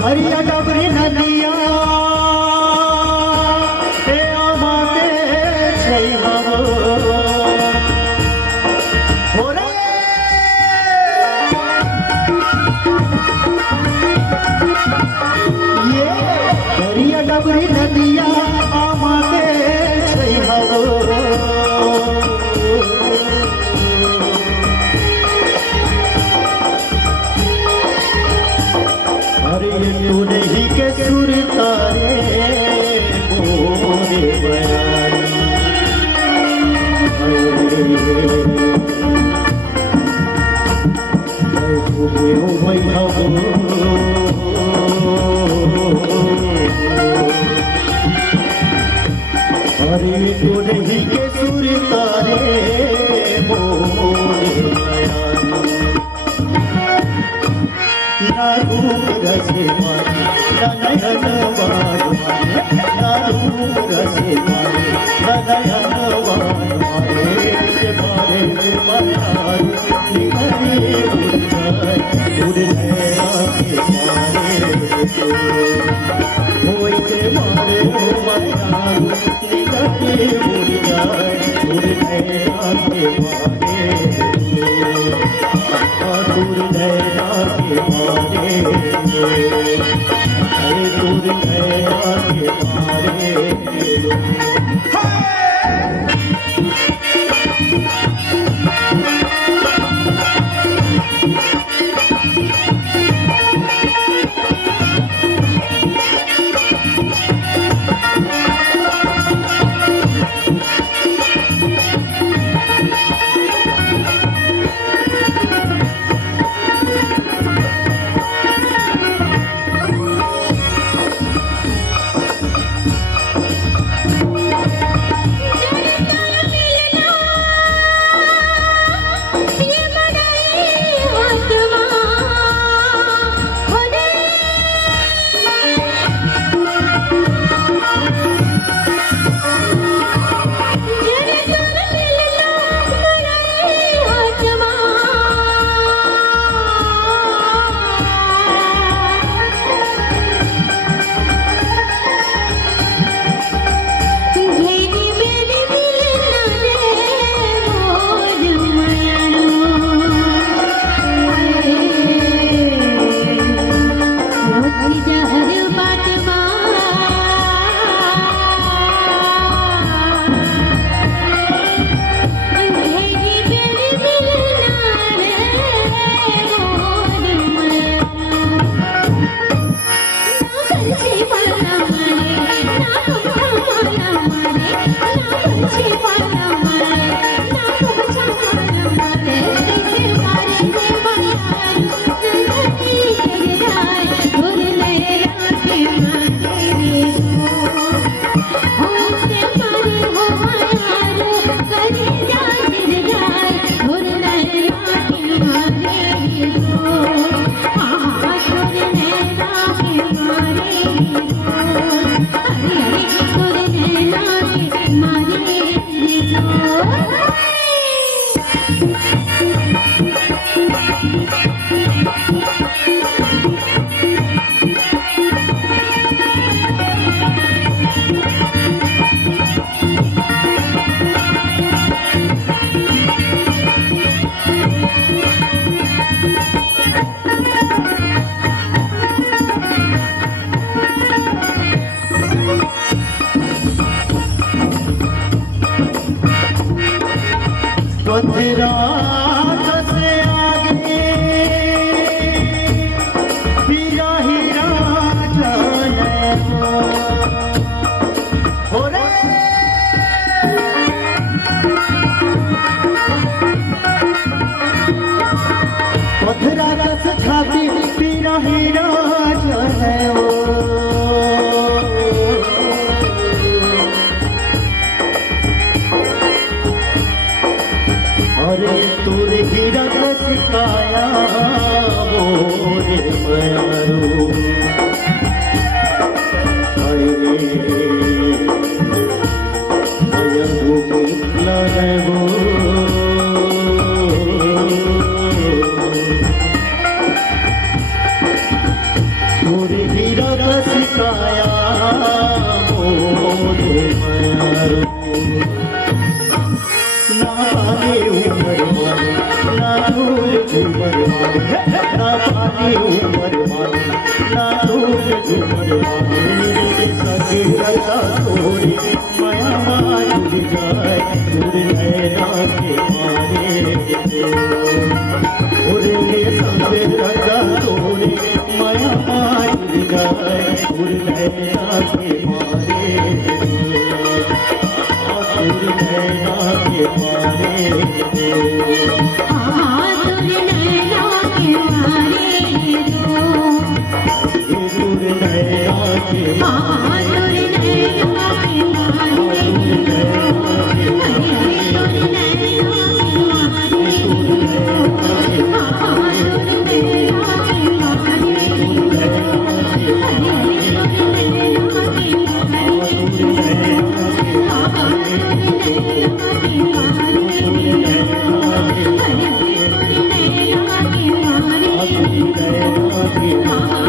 हरिया डबरी नदिया ते आमाते छै हवो होरे ये हरिया डबरी नदिया आमाते छै हवो तूने ही के सुर तारे मोरे बयानी ओ भाई अरे तूने ही के सुर तारे मोरे बयानी ना रूप रसे मारे ना नयन बाण मारे ना रूप रसे मारे ना नयन बाण मारे से मारे मनार निकले उड़ आके मारे होई से मारे मनार निकले उड़ आके मारे दूर नैना के मारे अरे दूर नैना के मारे मथुरा से आगे हीरा हीरा जाने हो रे मथुरा रस छाती हीरा हीरा जाने अरे तूने हीरा सिखाया मोरे मयारू मयारू मिला है वो तूने हीरा सिखाया मोरे मयारू ना पानी उमर माने ना धूल झूमर माने ना पानी उमर माने ना धूल झूमर माने सगे रता तोड़ी माया मार जाए दूर नैना के मारे उड़े सगे रता तोड़ी माया मार जाए दूर नैना के मारे Hare